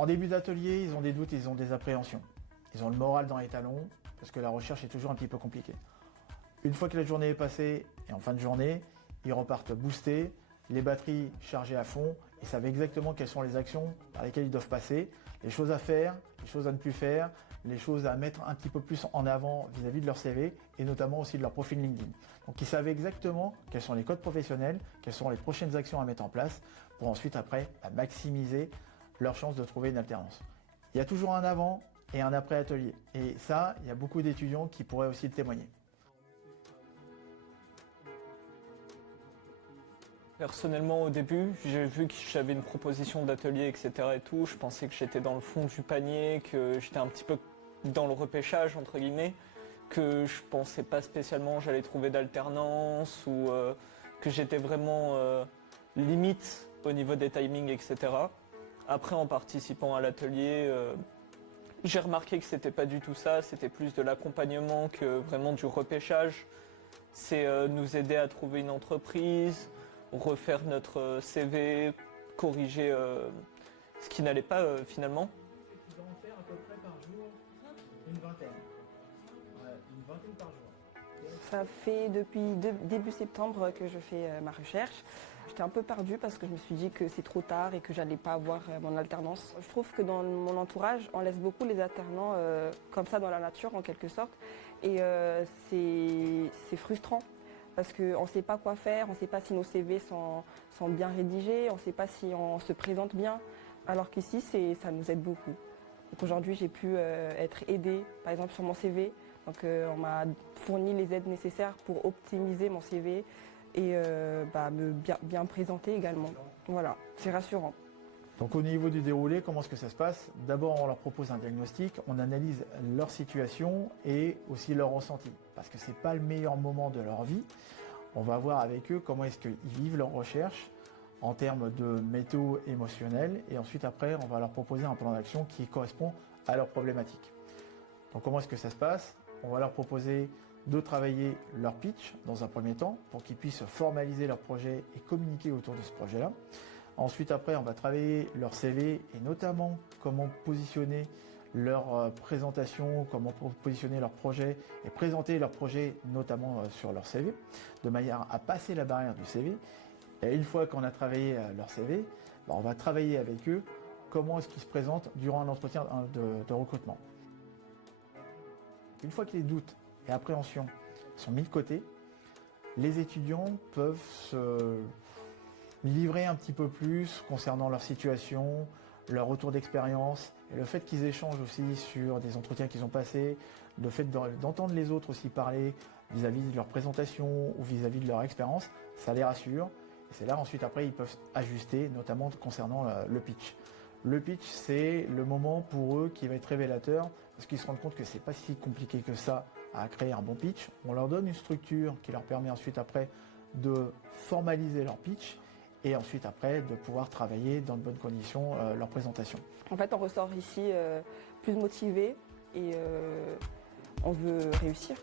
En début d'atelier, ils ont des doutes, ils ont des appréhensions. Ils ont le moral dans les talons, parce que la recherche est toujours un petit peu compliquée. Une fois que la journée est passée, et en fin de journée, ils repartent boostés, les batteries chargées à fond, ils savent exactement quelles sont les actions par lesquelles ils doivent passer, les choses à faire, les choses à ne plus faire, les choses à mettre un petit peu plus en avant vis-à-vis de leur CV et notamment aussi de leur profil LinkedIn. Donc ils savent exactement quels sont les codes professionnels, quelles sont les prochaines actions à mettre en place pour ensuite après maximiser leur chance de trouver une alternance. Il y a toujours un avant et un après atelier et ça, il y a beaucoup d'étudiants qui pourraient aussi le témoigner. Personnellement, au début, j'ai vu que j'avais une proposition d'atelier, etc. et tout. Je pensais que j'étais dans le fond du panier, que j'étais un petit peu dans le repêchage, entre guillemets, que je pensais pas spécialement j'allais trouver d'alternance ou que j'étais vraiment limite au niveau des timings, etc. Après, en participant à l'atelier, j'ai remarqué que c'était pas du tout ça. C'était plus de l'accompagnement que vraiment du repêchage. C'est nous aider à trouver une entreprise, refaire notre CV, corriger ce qui n'allait pas finalement. Tu dois en faire à peu près par jour une vingtaine. Ouais, une vingtaine par jour. Ça fait depuis début septembre que je fais ma recherche. J'étais un peu perdue parce que je me suis dit que c'est trop tard et que j'allais pas avoir mon alternance. Je trouve que dans mon entourage, on laisse beaucoup les alternants comme ça dans la nature en quelque sorte. Et c'est frustrant. Parce qu'on ne sait pas quoi faire, on ne sait pas si nos CV sont bien rédigés, on ne sait pas si on se présente bien. Alors qu'ici, ça nous aide beaucoup. Donc aujourd'hui, j'ai pu être aidée, par exemple sur mon CV. Donc on m'a fourni les aides nécessaires pour optimiser mon CV et me bien présenter également. Voilà, c'est rassurant. Donc au niveau du déroulé, comment est-ce que ça se passe? D'abord, on leur propose un diagnostic, on analyse leur situation et aussi leur ressenti. Parce que ce n'est pas le meilleur moment de leur vie. On va voir avec eux comment est-ce qu'ils vivent leur recherche en termes de météo émotionnelle. Et ensuite, après, on va leur proposer un plan d'action qui correspond à leurs problématiques. Donc comment est-ce que ça se passe? On va leur proposer de travailler leur pitch dans un premier temps pour qu'ils puissent formaliser leur projet et communiquer autour de ce projet-là. Ensuite, après, on va travailler leur CV et notamment comment positionner leur présentation, comment positionner leur projet et présenter leur projet notamment sur leur CV, de manière à passer la barrière du CV. Et une fois qu'on a travaillé leur CV, on va travailler avec eux comment est-ce qu'ils se présentent durant un entretien de recrutement. Une fois que les doutes et appréhensions sont mis de côté, les étudiants peuvent se livrer un petit peu plus concernant leur situation, leur retour d'expérience et le fait qu'ils échangent aussi sur des entretiens qu'ils ont passés, le fait d'entendre les autres aussi parler vis-à-vis de leur présentation ou vis-à-vis de leur expérience, ça les rassure. Et c'est là ensuite après ils peuvent ajuster, notamment concernant le pitch. Le pitch, c'est le moment pour eux qui va être révélateur parce qu'ils se rendent compte que c'est pas si compliqué que ça à créer un bon pitch. On leur donne une structure qui leur permet ensuite après de formaliser leur pitch et ensuite après de pouvoir travailler dans de bonnes conditions leur présentation. En fait, on ressort ici plus motivé et on veut réussir.